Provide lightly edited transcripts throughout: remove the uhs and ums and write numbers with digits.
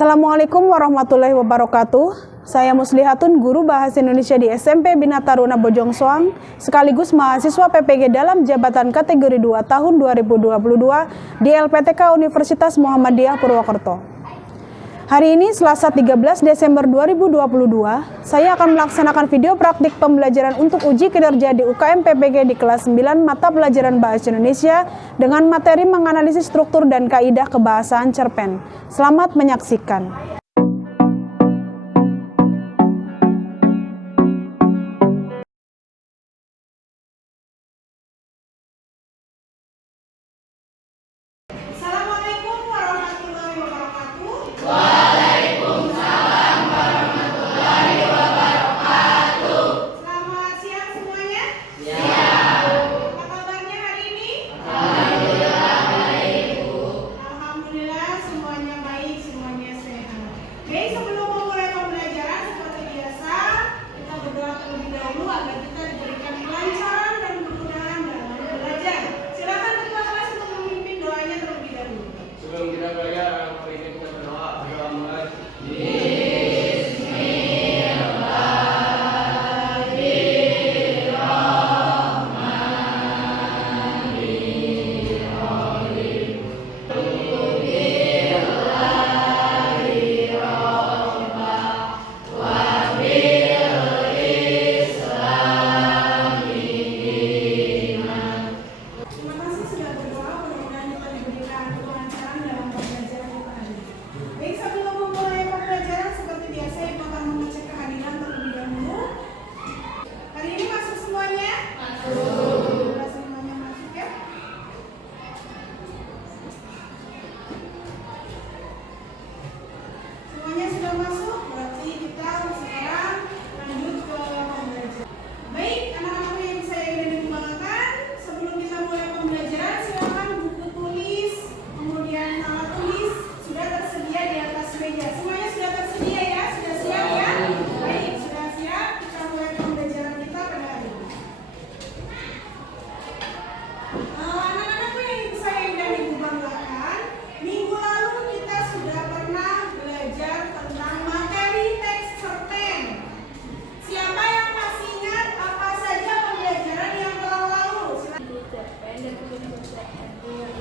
Assalamualaikum warahmatullahi wabarakatuh. Saya Muslihatun, guru Bahasa Indonesia di SMP Bina Taruna Bojong Soang, sekaligus mahasiswa PPG dalam jabatan kategori 2 tahun 2022 di LPTK Universitas Muhammadiyah Purwokerto. Hari ini Selasa 13 Desember 2022, saya akan melaksanakan video praktik pembelajaran untuk uji kinerja di UKM PPG di kelas 9 mata pelajaran Bahasa Indonesia dengan materi menganalisis struktur dan kaidah kebahasaan cerpen. Selamat menyaksikan. Assalamualaikum warahmatullahi wabarakatuh. Selamat siang semuanya. Apa kabarnya hari ini? Alhamdulillah semuanya baik, semuanya sehat. Baik, sebelum memulai pembelajaran seperti biasa, kita berdoa terlebih dahulu agar kita diberikan kelancaran dan kemudahan dalam belajar. Silakan ketua kelas untuk memimpin doanya terlebih dahulu. Sebelum kita belajar, mari kita berdoa. Berdoa mulai. Terima kasih sudah berdoa, mudah-mudahan kita diberikan kelancaran dalam pembelajaran kita hari ini. Baik, sebelum memulai pembelajaran seperti biasa, Ibu akan mengecek kehadiran terlebih dahulu. Hari ini masuk semuanya? Sudah semuanya masuk ya? Semuanya sudah masuk, berarti kita sekarang lanjut ke pembelajaran. Baik, anak-anak yang saya ingin dikembangkan, sebelum kita mulai pembelajaran, silakan buku tulis, kemudian alat tulis sudah tersedia di atas meja. Semuanya sudah tersedia ya? Sudah siap ya? Baik, sudah siap. Kita mulai pembelajaran kita pada hari ini. Anak-anakku yang saya dan ibu banggakan, minggu lalu kita sudah pernah belajar tentang materi teks cerpen. Siapa yang masih ingat apa saja pembelajaran yang telah lalu?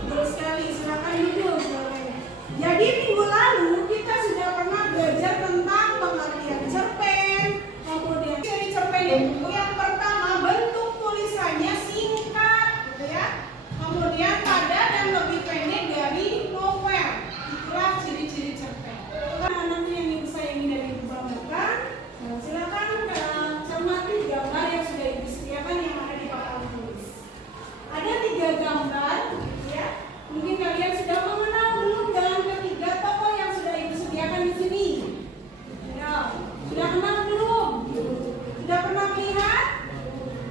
Betul sekali, silakan duduk. Jadi minggu lalu kita sudah pernah belajar tentang pengertian cerpen, kemudian ciri cerpen itu yang pertama bentuk tulisannya singkat, gitu ya. Kemudian padat dan lebih pendek dari novel. Itulah ciri-ciri cerpen. Nanti yang ibu sayangi dan ibu banggakan, silakan cermati gambar yang sudah ibu sediakan yang ada di papan tulis. Ada 3 gambar, gitu ya. Mungkin kalian sudah mengenal belum dengan ketiga tokoh yang sudah ibu sediakan di sini. Ya, sudah kenal belum? Sudah pernah melihat?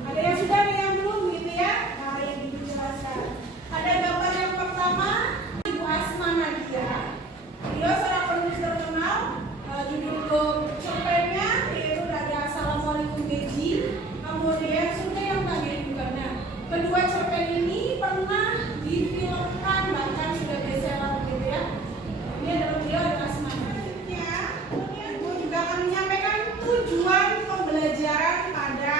Ada yang sudah, ada yang belum, gitu ya. Nah, yang ibu jelaskan. Ada gambar yang pertama, Ibu Asma Nadia. Beliau seorang penulis terkenal. Judul cerpennya yaitu dari Assalamualaikum Beji. Kemudian sudah yang tadi bukannya. Kedua cerpen ini pernah difilmkan, bahkan sudah bestseller gitu ya. Ini adalah beliau adalah selanjutnya. Ibu juga akan menyampaikan tujuan pembelajaran pada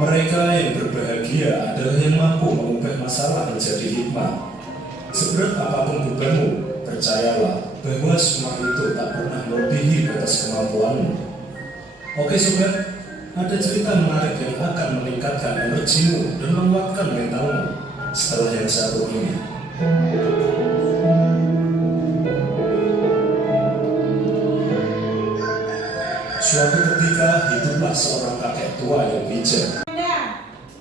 Mereka yang berbahagia adalah yang mampu mengubah masalah menjadi hikmah. Seberat apapun bebanmu, percayalah bahwa semua itu tak pernah melebihi batas kemampuanmu. Oke sobat, ada cerita menarik yang akan meningkatkan energimu dan menguatkan mentalmu setelah yang satu ini. Suatu ketika hiduplah seorang kakek tua yang bijak.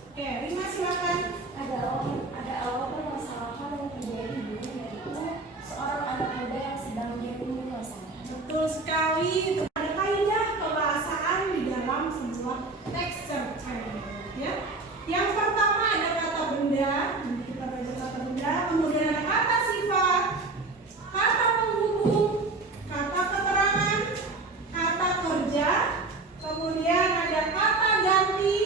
Oke, Rima silakan. Ada awal permasalahan yang terjadi dulu, yaitu seorang anak muda yang sedang dibunuh masalah. Betul sekali. Itu ada kaidah kebahasaan di dalam sebuah teks cerpen. Ya. Yang pertama ada kata benda. Nanti kita belajar kata benda. Kemudian ada kata sifat, kata penghubung, kata keterangan, kata kerja. Kemudian ada kata ganti.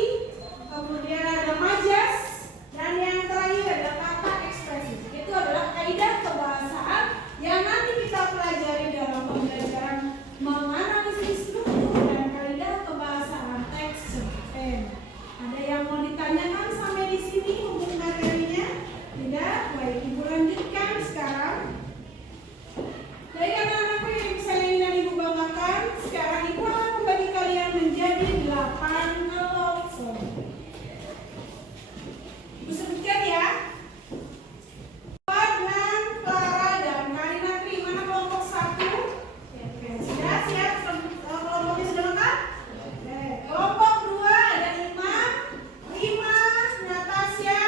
Kemudian ada majas. Dan yang terakhir ada kata ekspresi. Itu adalah kaidah kebahasaan yang nanti kita pelajari dalam pembelajaran menganalisis struktur dan kaidah kebahasaan teks cerpen. Ada yang mau ditanyakan sampai di sini untuk materinya? Tidak? Baik, Ibu lanjutkan sekarang. Dari anak-anakku yang saya ingin Ibu banggakan, sekarang Ibu akan membagi kalian menjadi 8 kelompok. Ibu sebutkan ya. Nan, Clara, dan Karina Tri. Mana kelompok 1? Oke, sudah siap? Kelompoknya sudah lengkap? Oke. Kelompok 2 ada Imam, Rima, Natasha,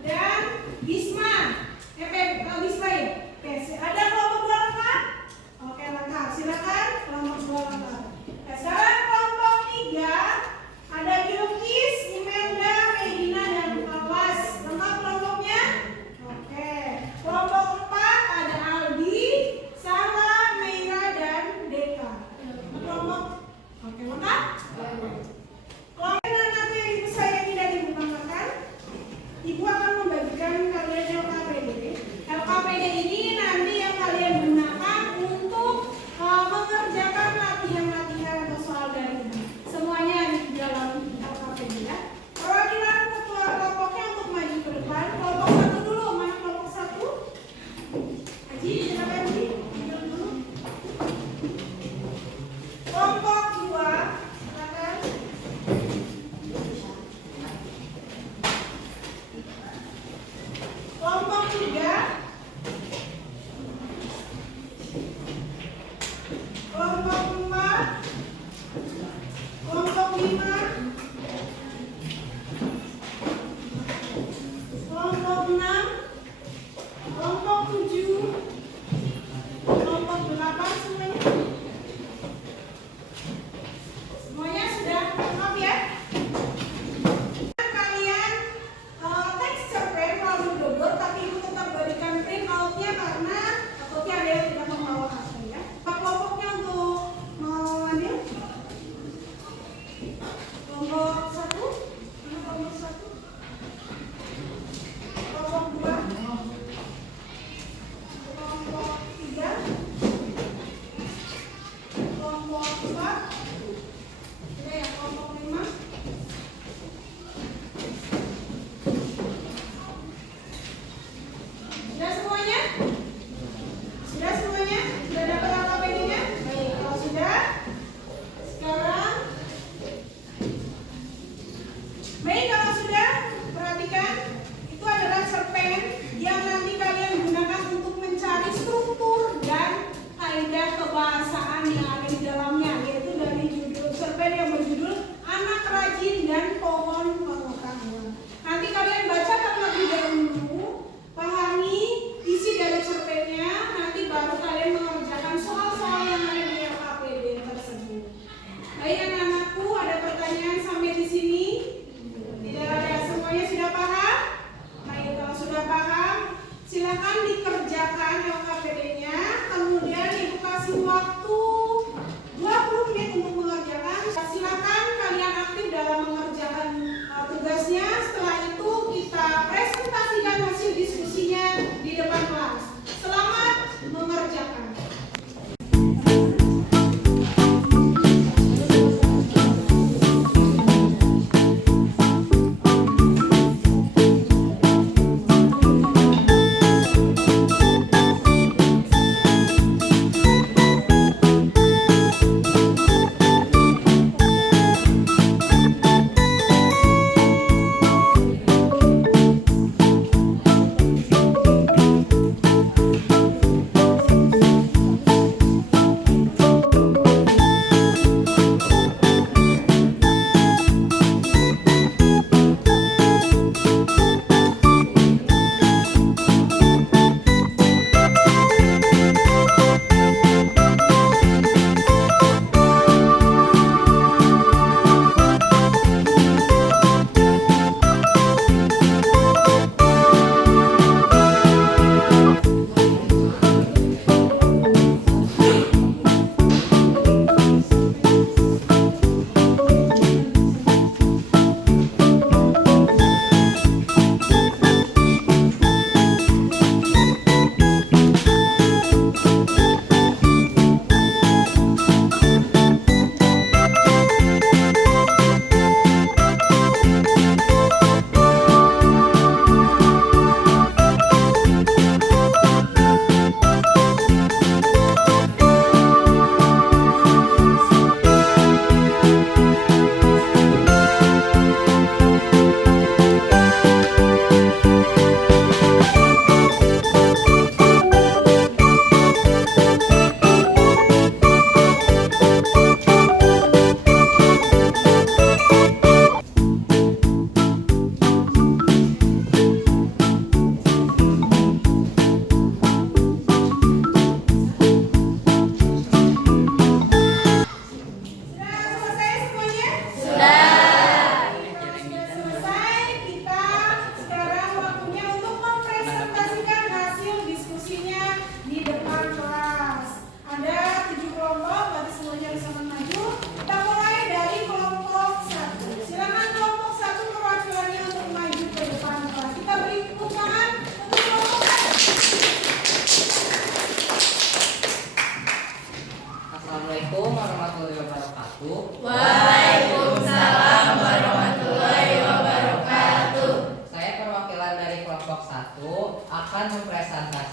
dan Bisma. Bisma ya? Oke, ada kelompok 2 lengkap? Oke, lengkap. Silakan kelompok 2 lengkap. Oke, sekarang kelompok 3 ada Yukis, Imelda, Medina, dan Awas. Lengkap kelompoknya? Oke. Kelompok 4 ada Aldi, Sarah, Meira, dan Deka. Kelompok. Oke, lengkap? Kelompok nanti yang Ibu sayangi dan Ibu banggakan, Ibu akan membagikan kalian LKPD. LKPD ini nanti yang kalian gunakan untuk mengerjakan latihan-latihan atau soal dari Ibu. Semuanya ada di dalam LKPD ya. Perwakilan ketua kelompoknya untuk maju ke depan. Kelompok 1 dulu. Mana kelompok 1? Haji, silakan Haji. Duduk dulu. Kelompok 2, silakan. Kelompok 3. Kelompok 4. Kelompok 5. Kelompok 6. Kelompok 7. Kelompok 8 semuanya. Semuanya sudah lengkap ya? Kalian teks cerpen lalu Bogor, tapi Ibu tetap berikan print out-nya karena takutnya ada yang tidak membawa hasil ya. Kelompoknya untuk mengambil kelompok 1. Mana kelompok 1? Kelompok 2. Kelompok 3. Kelompok 4. Ini ya kelompok 5. Sudah semuanya? Sudah semuanya? Sudah dapat LKPD-nya? Baik, kalau sudah, sekarang baik, kalau sudah, perhatikan, itu adalah cerpen yang nanti kalian gunakan untuk mencari struktur dan kaidah kebahasaan yang ada di dalamnya, yaitu dari judul cerpen yang berjudul Anak Rajin dan Pohon Pengetahuan. Nanti kalian baca terlebih dahulu, pahami isi dari cerpennya, nanti baru kalian mengerjakan soal-soal yang ada di LKPD tersebut. Baik anak-anakku, ada pertanyaan sampai di sini? Tidak ada, semuanya sudah paham? Baik, kalau sudah paham, silakan dikerjakan LKPD-nya, kemudian Ibu kasih waktu 20 menit untuk mengerjakan. Silakan kalian aktif dalam mengerjakan tugasnya. Setelah itu kita presentasikan hasil diskusinya di depan kelas. Selamat mengerjakan.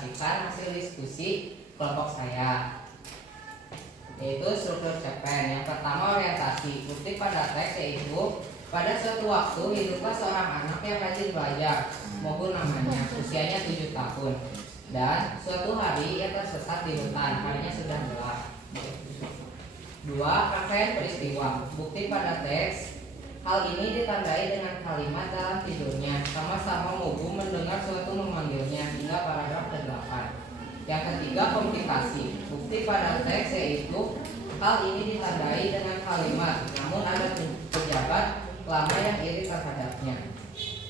presentasikan hasil diskusi kelompok saya, yaitu struktur cerpen. Yang pertama, orientasi. Bukti pada teks yaitu pada suatu waktu hiduplah seorang anak yang rajin belajar, Mogu namanya, usianya 7 tahun. Dan suatu hari ia tersesat di hutan, harinya sudah gelap. 2. Rangkaian peristiwa. Bukti pada teks. Hal ini ditandai dengan kalimat dalam tidurnya. Sama-sama Mogu mendengar suatu memanggilnya hingga paragraf ke-8. Yang ketiga, komplikasi. Bukti pada teks yaitu hal ini ditandai dengan kalimat, namun ada pejabat lama yang iri terhadapnya.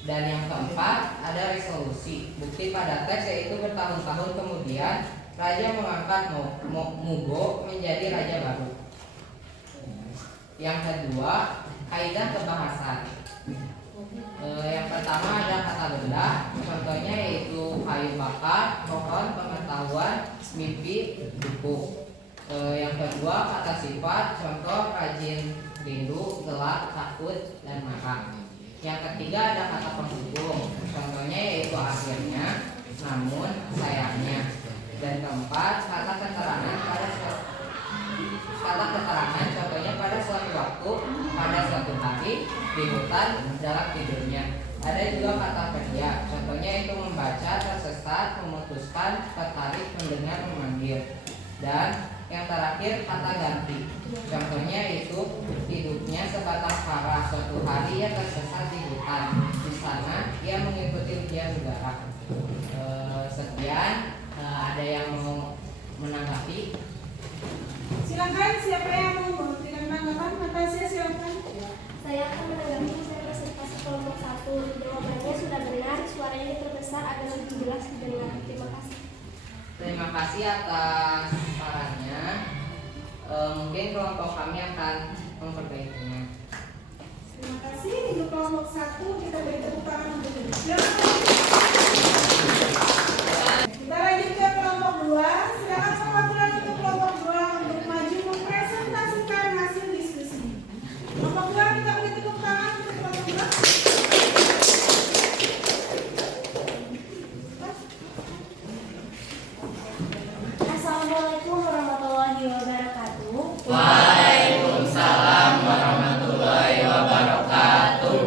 Dan yang keempat, ada resolusi. Bukti pada teks yaitu bertahun-tahun kemudian raja mengangkat Mugo menjadi raja baru. Yang kedua, kaidah kebahasan. Yang pertama ada kata benda, contohnya yaitu kayu bakar, pohon, pengetahuan, mimpi, buku. Yang kedua kata sifat, contoh rajin, rindu, gelap, takut, dan marah. Yang ketiga ada kata penghubung, contohnya yaitu akhirnya, namun, sayangnya. Dan keempat kata keterangan contohnya pada suatu waktu, pada suatu hari, di hutan, dalam tidurnya. Ada juga kata kerja, contohnya itu membaca, tersesat, memutuskan, tertarik, mendengar, memanggil. Dan yang terakhir kata ganti, contohnya itu hidupnya sebatang kara, suatu hari ia tersesat di hutan. Di sana ia mengikuti ujian udara. Sekian, ada yang mau menanggapi? Silakan, siapa yang mau memberikan tanggapan? Natasha, silakan. Saya akan menanggapi saya presentasi kelompok 1. Jawabannya sudah benar, suaranya diperbesar agar lebih jelas didengar. Terima kasih. Terima kasih atas sarannya. Mungkin kelompok kami akan memperbaikinya. Terima kasih. Untuk kelompok 1 kita beri tepuk tangan untuk beliau. Kita lanjut ke kelompok 2. Silakan perwakilan untuk kelompok 2 untuk maju mempresentasikan hasil diskusi. Kelompok 2 kita beri tepuk tangan untuk kelompok 2. Assalamualaikum warahmatullahi wabarakatuh. Waalaikumsalam warahmatullahi wabarakatuh.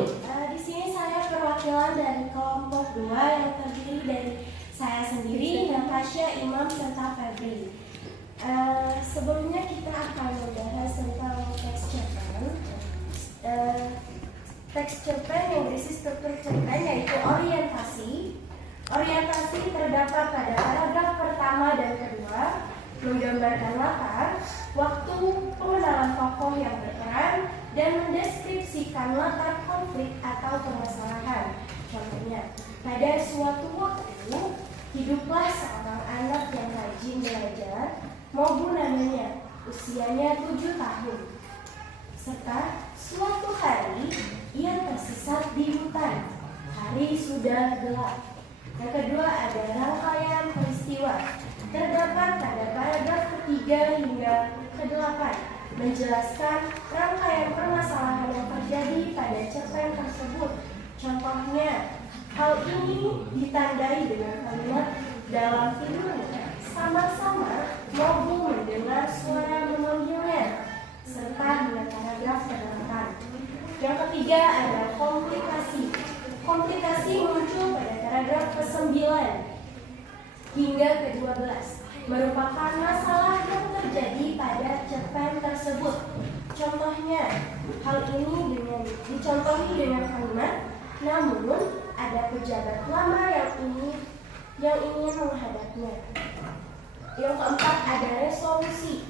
Di sini saya perwakilan dari kelompok 2 yang terdiri dari saya sendiri, Natasha, Imam, serta Febri. Sebelumnya kita akan membahas tentang teks cerpen. Teks cerpen yang berisi struktur cerpen yaitu orientasi. Orientasi terdapat pada paragraf pertama dan kedua, menggambarkan latar, waktu, pengenalan tokoh yang berperan, dan mendeskripsikan latar konflik atau permasalahan. Contohnya, pada suatu waktu, hiduplah seorang anak yang rajin belajar, Mogu namanya, usianya 7 tahun. Serta, suatu hari, ia tersesat di hutan. Hari sudah gelap. Yang kedua ada rangkaian peristiwa. Terdapat pada paragraf ketiga hingga ke-8 menjelaskan rangkaian permasalahan yang terjadi pada cerpen tersebut. Contohnya, hal ini ditandai dengan kalimat dalam tidurnya. Sama-sama Mogu mendengar suara memanggilnya, serta dengan paragraf ke-8. Yang ketiga ada komplikasi. Komplikasi muncul pada paragraf ke-9 hingga ke-12, merupakan masalah yang terjadi pada cerpen tersebut. Contohnya, hal ini dicontohi dengan kalimat, namun ada pejabat lama yang ingin menghadapnya. Yang keempat ada resolusi.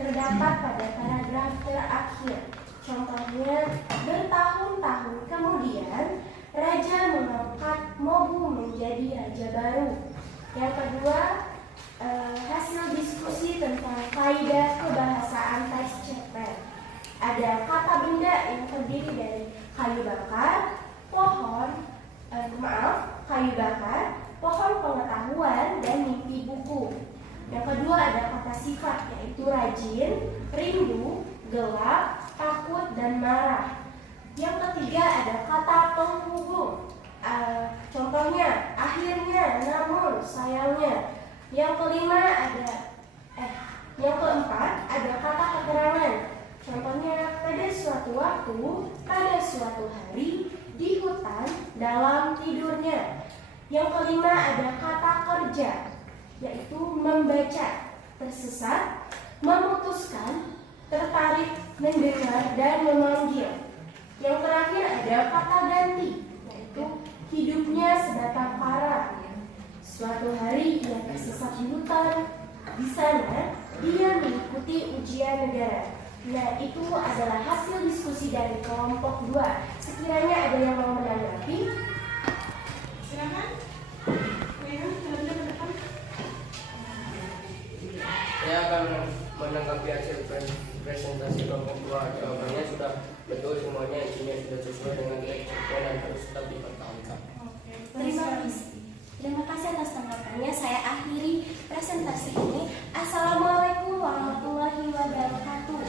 Terdapat pada paragraf terakhir. Contohnya, bertahun-tahun kemudian raja mengangkat Mogu menjadi raja baru. Yang kedua, hasil diskusi tentang kaidah kebahasaan teks cerpen. Ada kata benda yang terdiri dari kayu bakar, pohon pengetahuan, dan mimpi buku. Yang kedua ada kata sifat, yaitu rajin, rindu, gelap, takut, dan marah. Yang ketiga ada kata penghubung. Contohnya, akhirnya, namun, sayangnya. Yang keempat ada kata keterangan. Contohnya, pada suatu waktu, pada suatu hari, di hutan, dalam tidurnya. Yang kelima ada kata kerja, yaitu membaca, tersesat, memutuskan, tertarik, mendengar, dan memanggil. Yang terakhir ada kata ganti, yaitu hidupnya sebatang kara. Suatu hari ia tersesat di hutan. Di sana dia mengikuti ujian negara. Nah, itu adalah hasil diskusi dari kelompok 2. Sekiranya ada yang mau menanggapi, Silakan. Rena, jalannya ke depan. Saya akan menanggapi hasil presentasi kelompok 2. Jawabannya sudah betul semuanya, isinya sudah sesuai dengan teks cerpen dan harus tetap dipertahankan. terima kasih atas tanggapannya. Saya akhiri presentasi ini. Assalamualaikum warahmatullahi wabarakatuh.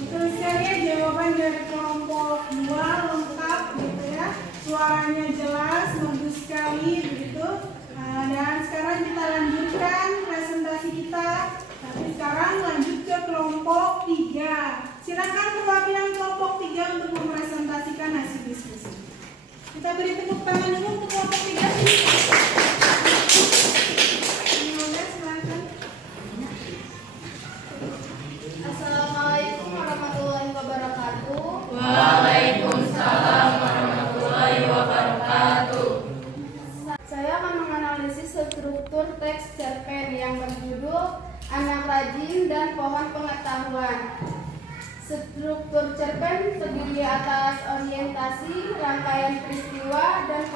Betul sekali ya, jawaban dari kelompok 2 lengkap gitu ya. Suaranya jelas, merdu sekali begitu. Dan sekarang kita lanjutkan presentasi kita. Tapi sekarang lanjut ke kelompok 3. Silakan perwakilan kelompok 3 untuk mempresentasikan hasil diskusi. Kita beri tepuk tangan dulu untuk kelompok 3. Semuanya silakan. Assalamualaikum warahmatullahi wabarakatuh. Saya akan menganalisis struktur teks cerpen yang berjudul Anak Rajin dan Pohon Pengetahuan. Struktur cerpen terdiri atas orientasi, rangkaian peristiwa, dan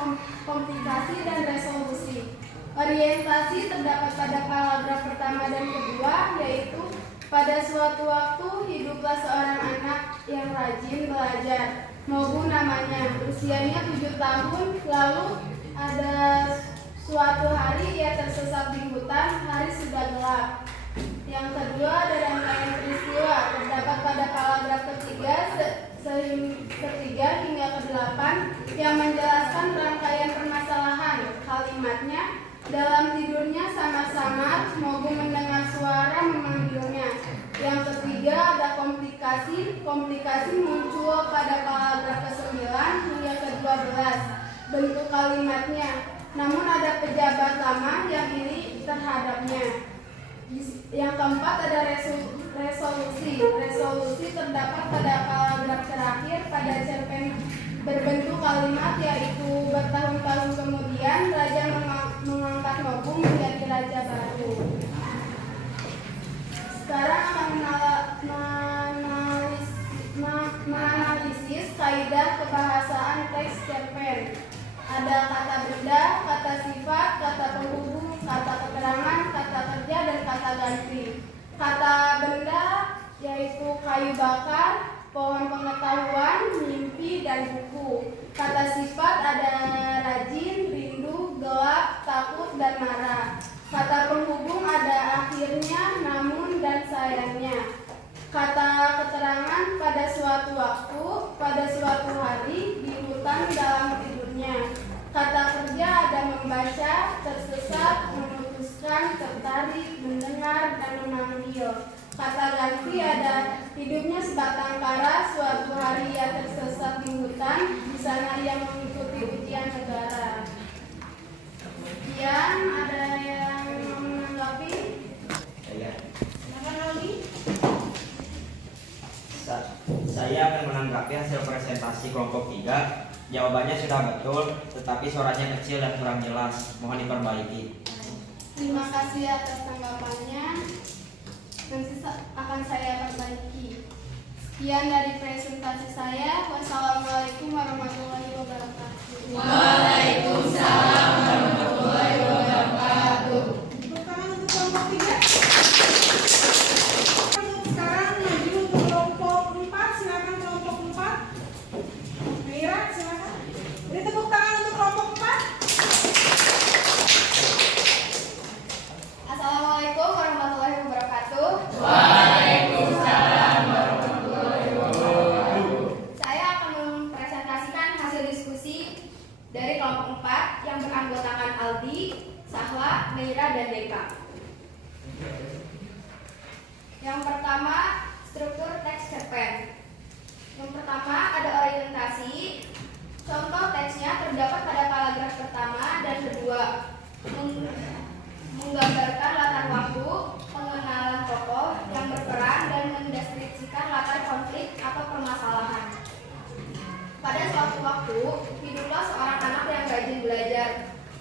komplikasi dan resolusi. Orientasi terdapat pada paragraf pertama dan kedua, yaitu pada suatu waktu hiduplah seorang anak yang rajin belajar. Nobu namanya, usianya 7 tahun, lalu ada suatu hari ia tersesat di hutan, hari sudah gelap. Yang kedua ada rangkaian peristiwa, terdapat pada paragraf ketiga hingga ke-8 yang menjelaskan rangkaian permasalahan. Kalimatnya, dalam tidurnya sama-sama, Mogu mendengar suara memanggilnya. Yang ketiga ada komplikasi muncul pada paragraf ke-9 hingga ke-12. Bentuk kalimatnya, namun ada pejabat lama yang iri terhadapnya. Yang keempat ada resolusi terdapat pada paragraf terakhir pada cerpen berbentuk kalimat, yaitu bertahun-tahun kemudian raja mengangkat Nobu menjadi raja baru. Sekarang akan menganalisis kaidah kebahasaan teks cerpen. Ada kata benda, kata sifat, kata penghubung, kata keterangan, kata kerja, dan kata ganti. Kata benda yaitu kayu bakar, pohon pengetahuan, mimpi, dan buku. Kata sifat ada rajin, rindu, gelap, takut, dan marah. Kata penghubung ada akhirnya, namun, dan sayangnya. Kata keterangan pada suatu waktu, pada suatu hari, di hutan dalam tidurnya. Kata kerja ada membaca, tersesat, memutuskan, tertarik, mendengar, dan memanggil. Kata ganti ada hidupnya sebatang kara, suatu hari ia tersesat di hutan, di sana ia mengikuti ujian negara. Kemudian ada yang mau menanggapi? Silakan Aldi. Saya akan menanggapi hasil presentasi kelompok 3. Jawabannya sudah betul, tetapi suaranya kecil dan kurang jelas. Mohon diperbaiki. Terima kasih atas tanggapannya. Nanti akan saya perbaiki. Sekian dari presentasi saya. Wassalamualaikum warahmatullahi wabarakatuh. Waalaikumsalam warahmatullahi wabarakatuh. Tepuk tangan untuk kelompok 3. Sekarang maju untuk kelompok 4. Silakan kelompok 4. Mira, silakan. Beri tepuk tangan untuk kelompok 4. Assalamualaikum warahmatullahi wabarakatuh. Waalaikumsalam warahmatullahi wabarakatuh. Saya waktu, hiduplah seorang anak yang rajin belajar.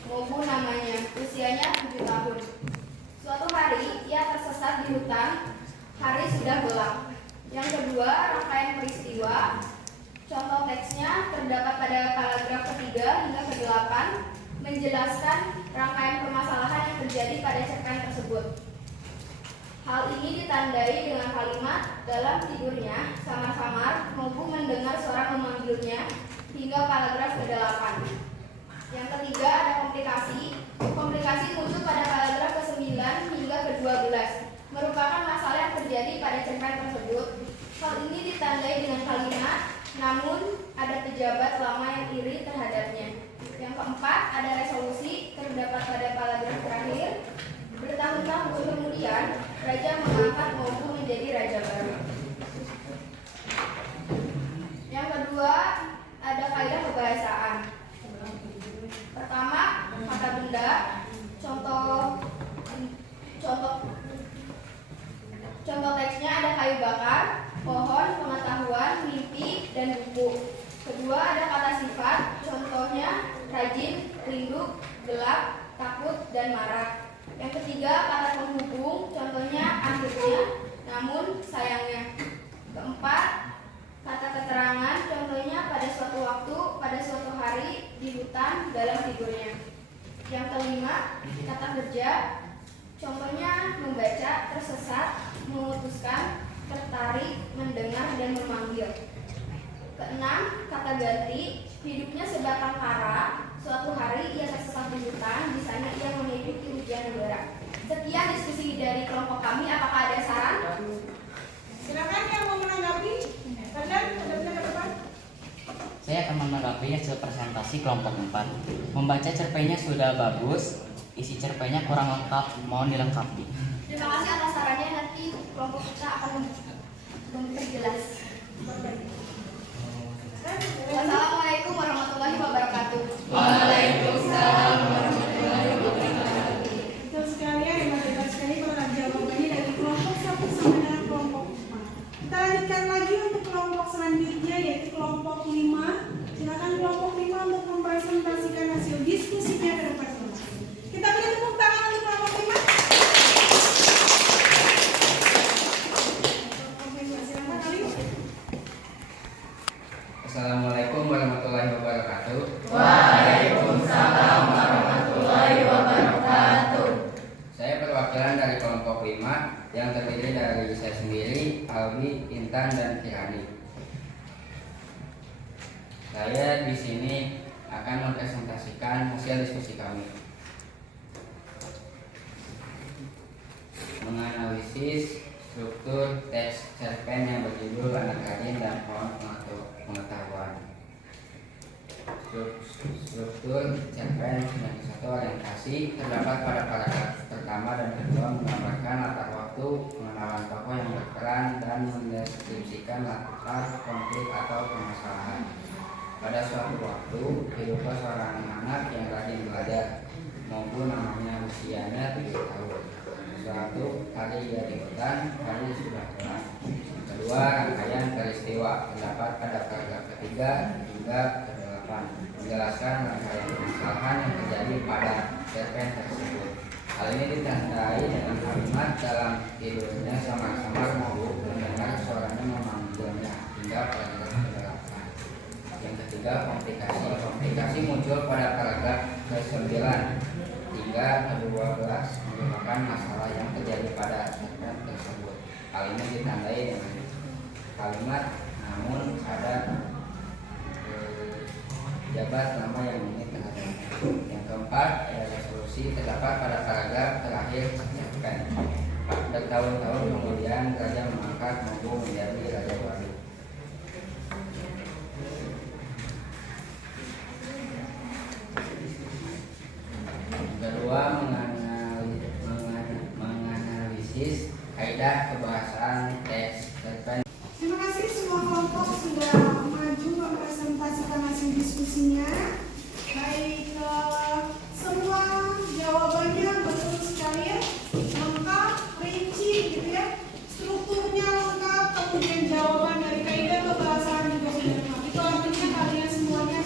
Mobu namanya, usianya 7 tahun. Suatu hari, ia tersesat di hutan. Hari sudah gelap. Yang kedua, rangkaian peristiwa. Contoh teksnya terdapat pada paragraf ketiga hingga ke-8, menjelaskan rangkaian permasalahan yang terjadi pada cerpen tersebut. Hal ini ditandai dengan kalimat dalam tidurnya, samar-samar Mobu mendengar suara memanggilnya hingga paragraf ke-8. Yang ketiga ada komplikasi. Komplikasi muncul pada paragraf ke-9 hingga ke-12, merupakan masalah yang terjadi pada cerpen tersebut. Hal ini ditandai dengan kalimat, namun ada pejabat lama yang iri terhadapnya. Yang keempat ada resolusi, terdapat pada paragraf terakhir. Bertahun-tahun kemudian, raja mengangkat Mobu menjadi raja baru. Yang kedua ada kaidah kebahasaan. Pertama, kata benda. Contoh teksnya ada kayu bakar, pohon, pengetahuan, mimpi, dan buku. Kedua ada kata sifat, contohnya rajin, rindu, gelap, takut, dan marah. Yang ketiga kata penghubung, contohnya akhirnya, namun, sayangnya. Keempat, kata keterangan, contohnya pada suatu waktu, pada suatu hari, di hutan, dalam tidurnya. Yang kelima, kata kerja, contohnya membaca, tersesat, memutuskan, tertarik, mendengar, dan memanggil. Keenam, kata ganti, hidupnya sebatang kara, suatu hari ia tersesat di hutan, di sana ia mengikuti ujian negara. Sekian diskusi dari kelompok kami, apakah ada saran? Silakan yang mau menanggapi. Kalian ada ke depan. Saya akan menanggapi hasil presentasi kelompok 4. Membaca cerpennya sudah bagus, isi cerpennya kurang lengkap, mohon dilengkapi. Terima kasih atas sarannya, nanti kelompok kita akan memperjelas. Wassalamualaikum warahmatullahi wabarakatuh. Waalaikumsalam warahmatullahi wabarakatuh. Betul sekalian, hebat sekali para jawabannya dari kelompok 1 sampai dengan kelompok 4. Kita lanjutkan lagi untuk kelompok selanjutnya, yaitu kelompok 5. Silakan kelompok 5 untuk mempresentasikan hasil diskusinya ke depan. Kita beri tepuk tangan untuk kelompok 5. Silakan Ali. Assalamualaikum warahmatullahi wabarakatuh. Waalaikumsalam warahmatullahi wabarakatuh. Saya perwakilan dari kelompok 5 yang terdiri dari saya sendiri, Alwi, Intan, dan Kirani. Saya di sini akan mempresentasikan hasil diskusi kami. Menganalisis struktur teks cerpen yang berjudul Anak Rajin dan Pohon Pengetahuan. Struktur cerpen yang ke-1 orientasi terdapat pada paragraf pertama dan kedua menggambarkan latar waktu, pengenalan tokoh yang berperan, dan mendeskripsikan latar konflik atau permasalahan. Pada suatu waktu, hiduplah seorang anak yang rajin belajar. Mobu namanya, usianya 7 tahun. Suatu hari ia di hutan, hari sudah gelap. Kedua, rangkaian peristiwa terdapat pada paragraf ketiga hingga ke-8, menjelaskan rangkaian permasalahan yang terjadi pada cerpen tersebut. Hal ini ditandai dengan kalimat dalam tidurnya samar-samar Mobu mendengar suaranya memanggilnya hingga paragraf ke-8. Yang ketiga, komplikasi. Komplikasi muncul pada paragraf ke-9 hingga ke-12, merupakan masalah yang terjadi pada cerpen tersebut. Hal ini ditandai dengan kalimat namun ada jabat nama yang ini terhadap. Yang keempat ada resolusi terdapat pada paragraf terakhir cerpen. Bertahun-tahun kemudian raja mengangkat Mobu menjadi raja baru. Kedua, menganalisis kaidah kebahasaan teks cerpen. Terima kasih semua kelompok sudah maju mempresentasikan hasil diskusinya. Baik, semua jawabannya betul sekali ya, lengkap, rinci gitu ya, strukturnya lengkap, kemudian jawaban dari kaidah kebahasaan juga sudah lengkap. Itu artinya kalian semuanya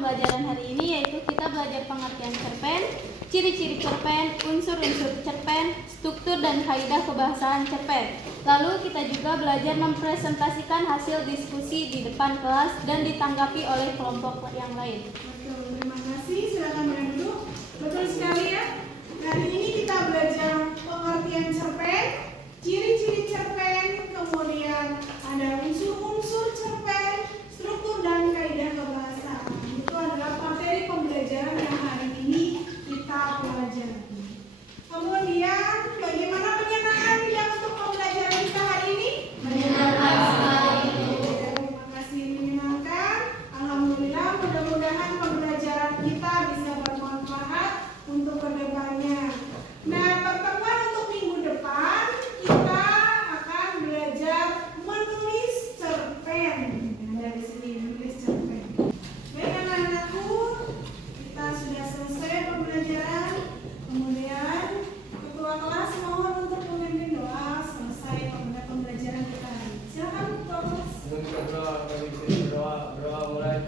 pembelajaran hari ini yaitu kita belajar pengertian cerpen, ciri-ciri cerpen, unsur-unsur cerpen, struktur dan kaidah kebahasaan cerpen. Lalu kita juga belajar mempresentasikan hasil diskusi di depan kelas dan ditanggapi oleh kelompok yang lain. Betul, terima kasih. Silakan duduk. Betul sekali ya. Hari ini kita belajar pengertian cerpen, ciri-ciri cerpen, kemudian ada unsur-unsur cerpen, struktur dan kaidah kebahasaan. Itu adalah materi pembelajaran yang hari ini kita pelajari. Kemudian bagaimana menyenangkan tidak untuk pembelajaran kita hari ini? Menyenangkan sekali. Terima kasih, menyenangkan. Alhamdulillah, mudah-mudahan pembelajaran kita bisa bermanfaat untuk kedepannya. Nah, pertemuan untuk minggu depan kita akan belajar menulis cerpen. Dari sini menulis cerpen. Baik anak-anakku, kita sudah selesai pembelajaran. Kemudian ketua kelas mohon untuk memimpin doa selesai pembelajaran kita hari ini. Silakan ketua kelas. Berdoa mulai.